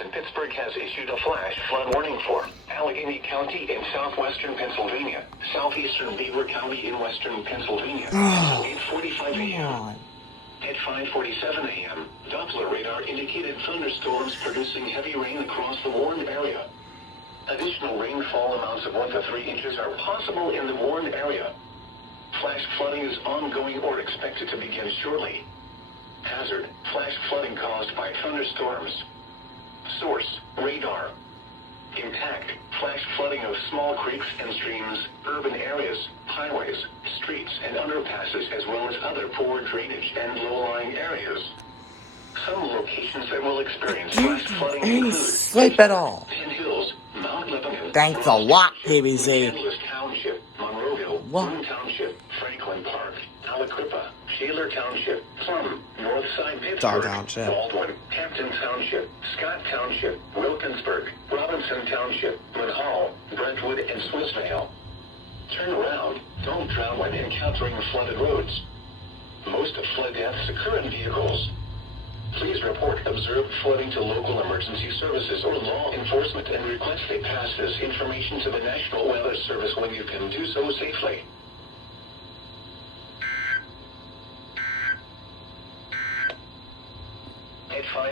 in Pittsburgh has issued a flash flood warning for Allegheny County in southwestern Pennsylvania, southeastern Beaver County in western Pennsylvania until 8:45 a.m. At 5:47 a.m., Doppler radar indicated thunderstorms producing heavy rain across the warned area. Additional rainfall amounts of 1 to 3 inches are possible in the warned area. Flash flooding is ongoing or expected to begin shortly. Hazard: flash flooding caused by thunderstorms. Source: radar. Impact: flash flooding of small creeks and streams, urban areas, highways, streets, and underpasses, as well as other poor drainage and low-lying areas. Some locations that will experience flash flooding include sleep at all. Penn Hills, Mount Lebanon, Thanks a lot, PBZ. Kansas Township, Monroeville, Boone Township, Franklin Park, Aliquippa, Shaler Township, Plum, Northside Pittsburgh, Township. Baldwin, Hampton Township, Scott Township, Wilkinsburg, Robinson Township, Munhall, Brentwood, and Swissvale. Turn around. Don't drown when encountering flooded roads. Most of flood deaths occur in vehicles. Please report observed flooding to local emergency services or law enforcement and request they pass this information to the National Weather Service when you can do so safely.